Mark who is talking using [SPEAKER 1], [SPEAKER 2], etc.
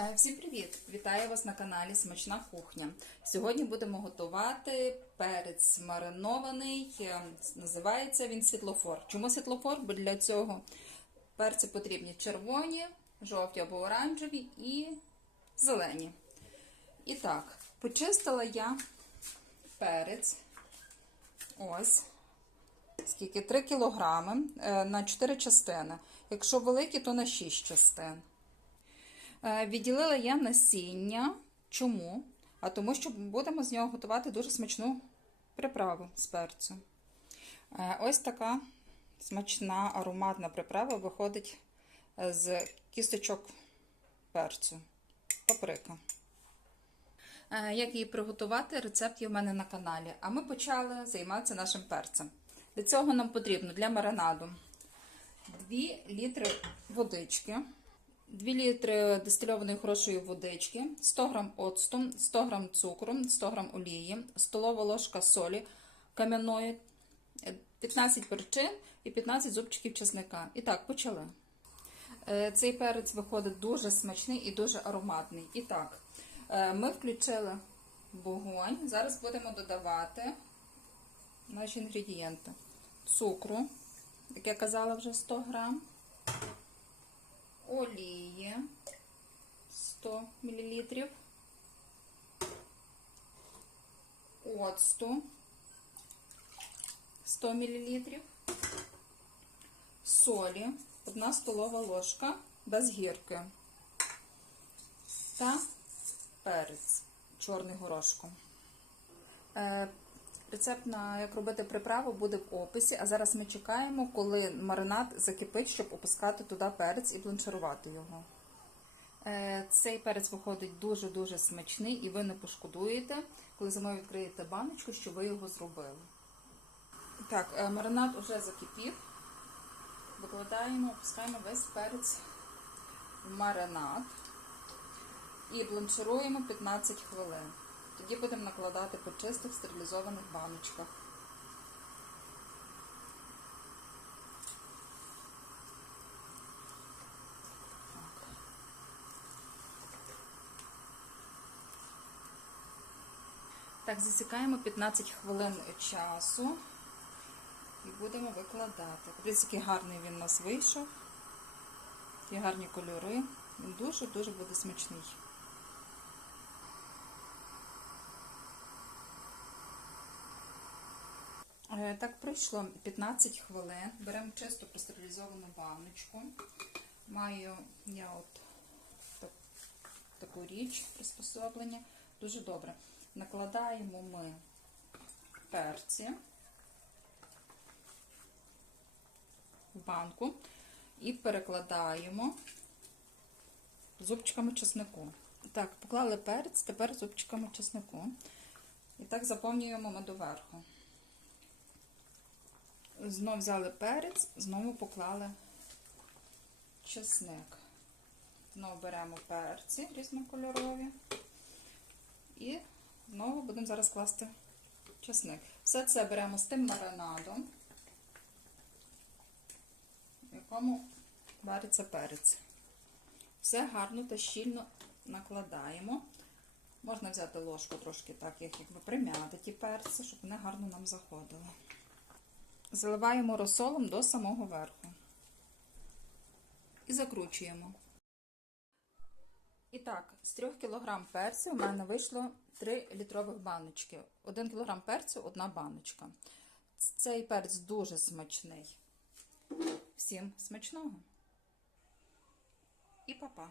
[SPEAKER 1] Е, Всім привіт! Вітаю вас на каналі Смачна кухня. Сьогодні будемо готувати перець маринований. е, Називається він світлофор. Чому світлофор? Бо для цього перці потрібні червоні, жовті або оранжеві і зелені. І так, почистила я перець. Ось. Скільки? 3 кілограми е, на 4 частини. Якщо великі, то на 6 частин. Е, Відділила я насіння. Чому? А тому, що будемо з нього готувати дуже смачну приправу з перцю. Е, Ось така смачна ароматна приправа виходить е, з кісточок перцю. Паприка. Як її приготувати, рецепт є в мене на каналі. А ми почали займатися нашим перцем. Для цього нам потрібно для маринаду 2 літри водички. 2 літри дистильованої хорошої водички, 100 г оцту, 100 г цукру, 100 г олії, столова ложка солі кам'яної, 15 перчин і 15 зубчиків чесника. І так, почали. Е, Цей перець виходить дуже смачний і дуже ароматний. І так, е, ми включили вогонь. Зараз будемо додавати наші інгредієнти. Цукру, як я казала, вже 100 грам олії 100 мл, оцту 100 мл, солі. 1 столова ложка без гірки. Та перець чорний горошком. Рецепт на як робити приправу буде в описі, а зараз ми чекаємо, коли маринад закипить, щоб опускати туди перець і бланширувати його. Е, Цей перець виходить дуже-дуже смачний і ви не пошкодуєте, коли зимою відкриєте баночку, що ви його зробили. Так, е, маринад вже закипів. Викладаємо, опускаємо весь перець в маринад і бланшируємо 15 хвилин. Тоді будемо накладати по чистих стерилізованих баночках. Так, засікаємо 15 хвилин часу і будемо викладати. Подивіться, який гарний він у нас вийшов. Такі гарні кольори. Він дуже-дуже буде смачний. Так, пройшло 15 хвилин. Беремо чисто простерилізовану баночку. Маю я от так, таку річ приспособлення. Дуже добре. Накладаємо ми перці в банку і перекладаємо зубчиками чеснику. Так, поклали перець, тепер зубчиками чеснику. І так заповнюємо ми доверху. Знов взяли перець, знову поклали чесник. Знову беремо перці різнокольорові. І знову будемо зараз класти чесник. Все це беремо з тим маринадом, в якому вариться перець. Все гарно та щільно накладаємо. Можна взяти ложку трошки так, як якби примяти ті перці, щоб вони гарно нам заходили. Заливаємо розсолом до самого верху. І закручуємо. І так, з 3 кг перцю у мене вийшло 3 літрових баночки. 1 кг перцю, одна баночка. Цей перець дуже смачний. Всім смачного! І па-па!